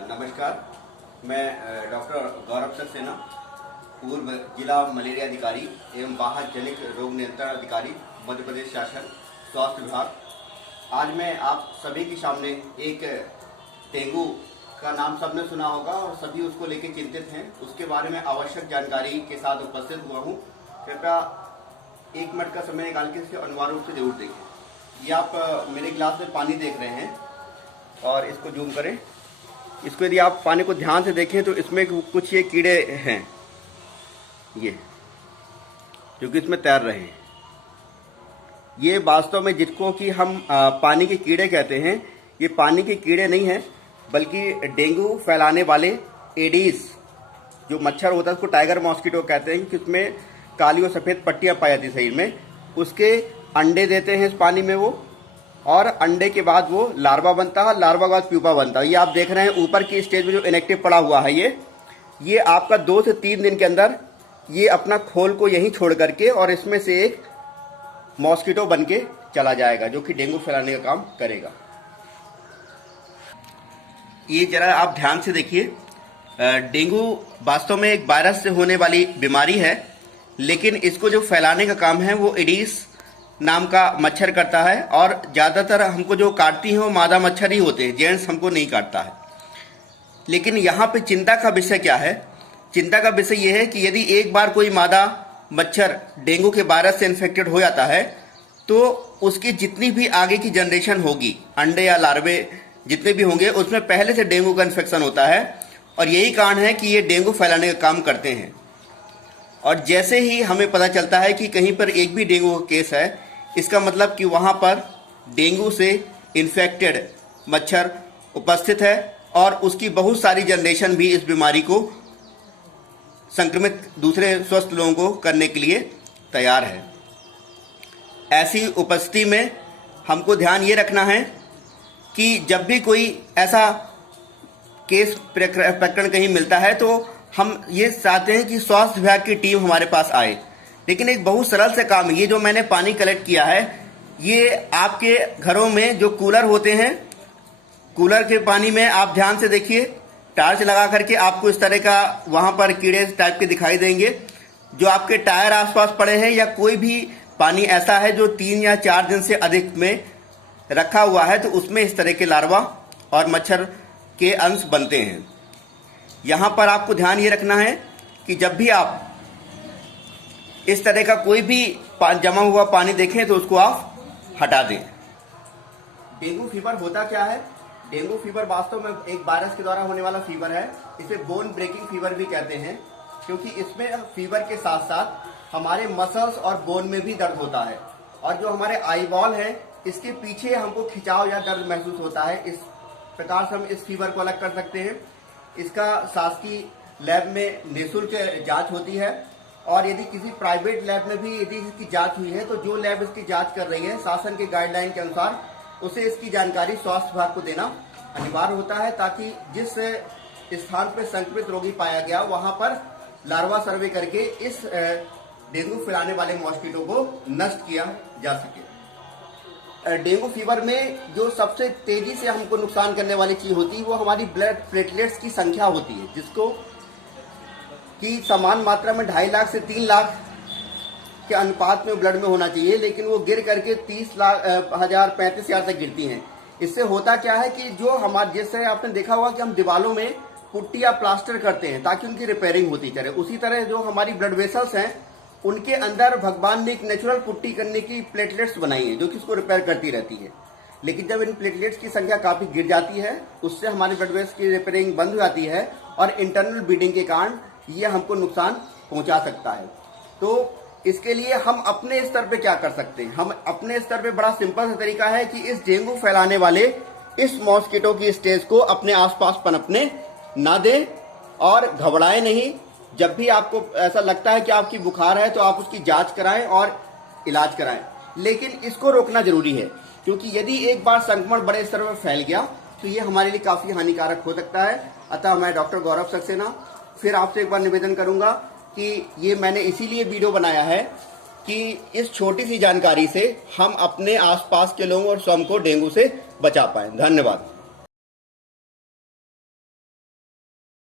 नमस्कार, मैं डॉक्टर गौरव सक्सेना, पूर्व जिला मलेरिया अधिकारी एवं बाह्य जनित रोग नियंत्रण अधिकारी, मध्य प्रदेश शासन स्वास्थ्य विभाग। आज मैं आप सभी के सामने एक डेंगू का नाम सबने सुना होगा और सभी उसको लेकर चिंतित हैं, उसके बारे में आवश्यक जानकारी के साथ उपस्थित हुआ हूँ। कृपया 1 मिनट का समय निकाल के इसे अनिवार्य रूप से जरूर देखें। ये आप मेरे गिलास में पानी देख रहे हैं और इसको जूम करें। इसको यदि आप पानी को ध्यान से देखें तो इसमें कुछ ये कीड़े हैं, ये जो कि इसमें तैर रहे हैं। ये वास्तव में जिसको कि हम पानी के कीड़े कहते हैं, ये पानी के कीड़े नहीं हैं, बल्कि डेंगू फैलाने वाले एडीज जो मच्छर होता है उसको टाइगर मॉस्किटो कहते हैं, कि उसमें काली और सफ़ेद पट्टियाँ पाई जाती शरीर में। उसके अंडे देते हैं इस पानी में वो, और अंडे के बाद वो लार्वा बनता है, लार्वा के बाद प्यूपा बनता है। ये आप देख रहे हैं ऊपर की स्टेज में जो इनएक्टिव पड़ा हुआ है, ये आपका 2 से 3 दिन के अंदर ये अपना खोल को यहीं छोड़ करके और इसमें से एक मॉस्किटो बन के चला जाएगा, जो कि डेंगू फैलाने का काम करेगा। ये जरा आप ध्यान से देखिए, डेंगू वास्तव में एक वायरस से होने वाली बीमारी है, लेकिन इसको जो फैलाने का काम है वो एडीज नाम का मच्छर करता है, और ज़्यादातर हमको जो काटती हैं वो मादा मच्छर ही होते हैं, जेंट्स हमको नहीं काटता है। लेकिन यहाँ पे चिंता का विषय क्या है? चिंता का विषय ये है कि यदि एक बार कोई मादा मच्छर डेंगू के वायरस से इन्फेक्टेड हो जाता है तो उसकी जितनी भी आगे की जनरेशन होगी, अंडे या लार्वे जितने भी होंगे, उसमें पहले से डेंगू का इन्फेक्शन होता है, और यही कारण है कि ये डेंगू फैलाने का काम करते हैं। और जैसे ही हमें पता चलता है कि कहीं पर एक भी डेंगू का केस है, इसका मतलब कि वहाँ पर डेंगू से इन्फेक्टेड मच्छर उपस्थित है और उसकी बहुत सारी जनरेशन भी इस बीमारी को संक्रमित दूसरे स्वस्थ लोगों को करने के लिए तैयार है। ऐसी उपस्थिति में हमको ध्यान ये रखना है कि जब भी कोई ऐसा केस प्रकरण कहीं मिलता है तो हम ये चाहते हैं कि स्वास्थ्य विभाग की टीम हमारे पास आए। लेकिन एक बहुत सरल से काम है, ये जो मैंने पानी कलेक्ट किया है, ये आपके घरों में जो कूलर होते हैं, कूलर के पानी में आप ध्यान से देखिए, टार्च लगा करके आपको इस तरह का वहाँ पर कीड़े टाइप के दिखाई देंगे। जो आपके टायर आसपास पड़े हैं या कोई भी पानी ऐसा है जो 3 या 4 दिन से अधिक में रखा हुआ है, तो उसमें इस तरह के लार्वा और मच्छर के अंश बनते हैं। यहाँ पर आपको ध्यान ये रखना है कि जब भी आप इस तरह का कोई भी जमा हुआ पानी देखें तो उसको आप हटा दें। डेंगू फीवर होता क्या है? डेंगू फीवर वास्तव में एक वायरस के द्वारा होने वाला फीवर है। इसे बोन ब्रेकिंग फीवर भी कहते हैं, क्योंकि इसमें फीवर के साथ साथ हमारे मसल्स और बोन में भी दर्द होता है, और जो हमारे आई बॉल है इसके पीछे हमको खिंचाव या दर्द महसूस होता है। इस प्रकार से हम इस फीवर को अलग कर सकते हैं। इसका शासकीय लैब में निःशुल्क जांच होती है, और यदि किसी प्राइवेट लैब में भी यदि इसकी जांच हुई है तो जो लैब इसकी जांच कर रही है शासन के गाइडलाइन के अनुसार उसे इसकी जानकारी स्वास्थ्य विभाग को देना अनिवार्य होता है, ताकि जिस स्थान पर संक्रमित रोगी पाया गया वहां पर लार्वा सर्वे करके इस डेंगू फैलाने वाले मॉस्किटो को नष्ट किया जा सके। डेंगू फीवर में जो सबसे तेजी से हमको नुकसान करने वाली चीज होती है वो हमारी ब्लड प्लेटलेट्स की संख्या होती है, जिसको कि समान मात्रा में 2.5 लाख से 3 लाख के अनुपात में ब्लड में होना चाहिए, लेकिन वो गिर करके 30,000-35,000 तक गिरती हैं। इससे होता क्या है कि जो हमारे, जैसे आपने देखा होगा कि हम दीवारों में पुट्टी या प्लास्टर करते हैं ताकि उनकी रिपेयरिंग होती चले, उसी तरह जो हमारी ब्लड वेसल्स हैं उनके अंदर भगवान ने एक नेचुरल पुट्टी करने की प्लेटलेट्स बनाई है, जो कि उसको रिपेयर करती रहती है। लेकिन जब इन प्लेटलेट्स की संख्या काफी गिर जाती है, उससे हमारी ब्लड वेसल्स की रिपेयरिंग बंद हो जाती है, और इंटरनल ब्लीडिंग के कारण ये हमको नुकसान पहुंचा सकता है। तो इसके लिए हम अपने स्तर पे क्या कर सकते हैं? हम अपने स्तर पे बड़ा सिंपल सा तरीका है कि इस डेंगू फैलाने वाले इस मॉस्किटो की स्टेज को अपने आसपास पनपने ना दें, और घबराएं नहीं। जब भी आपको ऐसा लगता है कि आपकी बुखार है तो आप उसकी जांच कराएं और इलाज कराएं, लेकिन इसको रोकना जरूरी है, क्योंकि यदि एक बार संक्रमण बड़े स्तर पर फैल गया तो ये हमारे लिए काफी हानिकारक हो सकता है। अतः मैं डॉक्टर गौरव सक्सेना फिर आपसे एक बार निवेदन करूंगा कि ये मैंने इसीलिए वीडियो बनाया है कि इस छोटी सी जानकारी से हम अपने आसपास के लोगों और स्वयं को डेंगू से बचा पाएं। धन्यवाद।